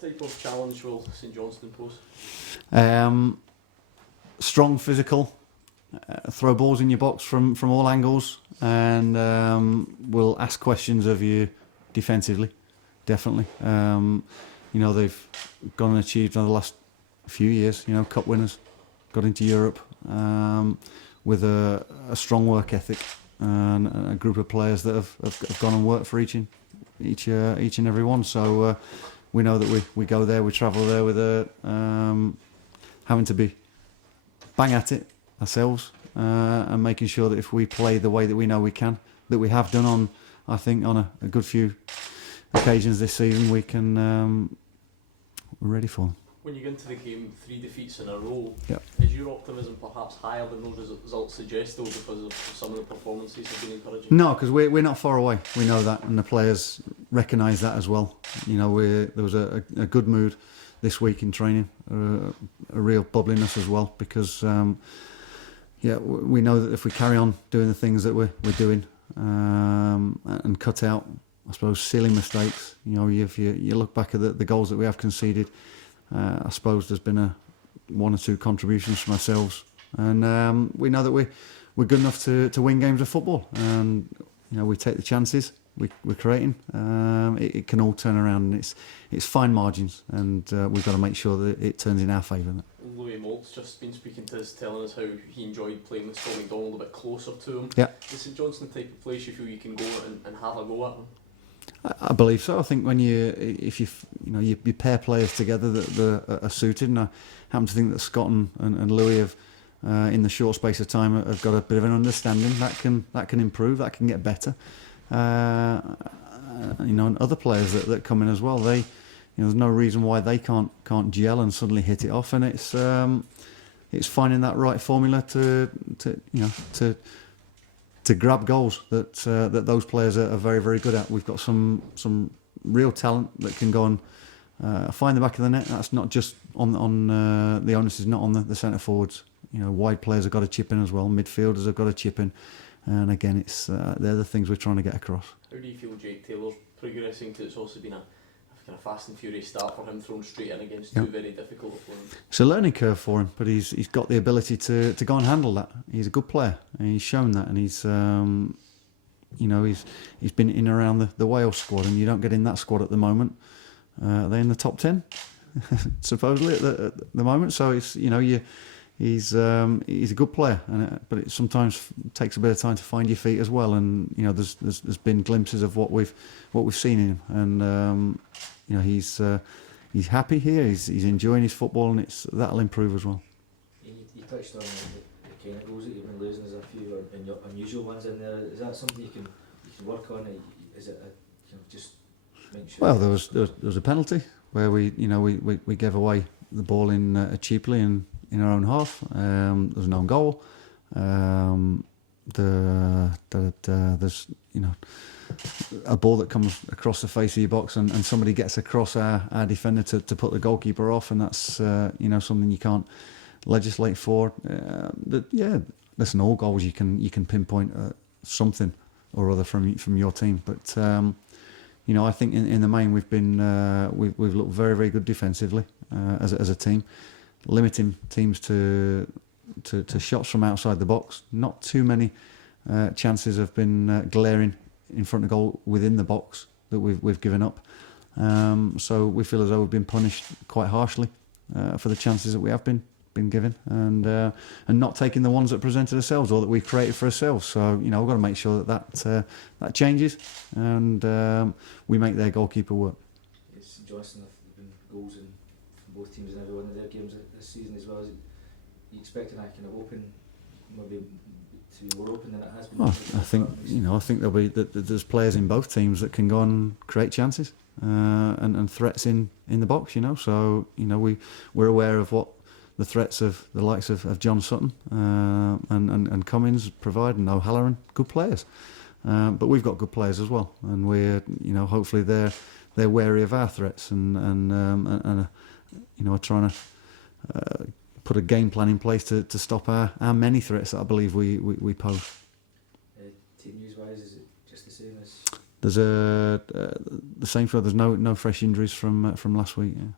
type of challenge will St Johnstone pose? Strong, physical, throw balls in your box from all angles, and will ask questions of you defensively, definitely. They've gone and achieved over the last few years, cup winners, got into Europe with a strong work ethic and a group of players that have gone and worked for each and every one. So we know that we go there, we travel there with having to be bang at it ourselves and making sure that if we play the way that we know we can, that we have done on a good few occasions this season, we can we're ready for them. When you get into the game, 3 defeats in a row, yep. Is your optimism perhaps higher than those results suggest, though, because of some of the performances have been encouraging? No, because we're not far away. We know that, and the players recognise that as well. There was a good mood this week in training, a real bubbliness as well, because we know that if we carry on doing the things that we're doing and cut out, I suppose, silly mistakes. If you look back at the goals that we have conceded, I suppose there's been one or two contributions from ourselves, and we know that we're good enough to win games of football, and we take the chances we're creating. It can all turn around, and it's fine margins, and we've got to make sure that it turns in our favour. Louis Malt's just been speaking to us, telling us how he enjoyed playing with Scott McDonald a bit closer to him. Yeah. Is St Johnstone the type of place you feel you can go and have a go at them? I believe so. I think when if you pair players together that are suited, and I happen to think that Scott and Louis have in the short space of time have got a bit of an understanding that can improve, that can get better. And other players that come in as well, there's no reason why they can't gel and suddenly hit it off, and it's finding that right formula to grab goals that those players are very, very good at. We've got some real talent that can go and find the back of the net. That's not just on the onus is not on the centre forwards. Wide players have got to chip in as well. Midfielders have got to chip in, and again, they're the things we're trying to get across. How do you feel Jake Taylor's progressing? Because it's also been a kind of fast and furious start for him, thrown straight in against two very difficult opponents. It's a learning curve for him, but he's got the ability to go and handle that. He's a good player, and he's shown that, and he's been in and around the Wales squad, and you don't get in that squad at the moment. They're in the top 10, supposedly at the moment. So it's he's a good player, but it sometimes takes a bit of time to find your feet as well. And there's been glimpses of what we've seen in him, and he's happy here. He's enjoying his football, and that'll improve as well. You touched on the kind of goals that you've been losing. There's a few unusual ones in there. Is that something you can work on? Is it just make sure? Well, there was a penalty where we gave away the ball in cheaply and in our own half. There was an own goal. There's a ball that comes across the face of your box and somebody gets across our defender to put the goalkeeper off, and that's something you can't legislate for. Listen, all goals you can pinpoint something or other from your team, but I think in the main we've looked very, very good defensively as a team, limiting teams to shots from outside the box. Not too many chances have been glaring in front of goal within the box that we've given up. So we feel as though we've been punished quite harshly for the chances that we have been given, and not taking the ones that presented ourselves or that we created for ourselves. So we've got to make sure that changes, and we make their goalkeeper work. St Johnstone have been goals in both teams in every one of their games this season as well. Are you expecting that kind of open, maybe to be more open than it has been? Well, I think there'll be there's players in both teams that can go and create chances and threats in the box. So we're aware of what the threats of the likes of John Sutton and Cummins provide, and O'Halloran, good players. But we've got good players as well, and we're hopefully they're wary of our threats and are trying to put a game plan in place to stop our many threats that I believe we pose. Team news wise, is it just the same as There's the same for there's no fresh injuries from last week. Yeah.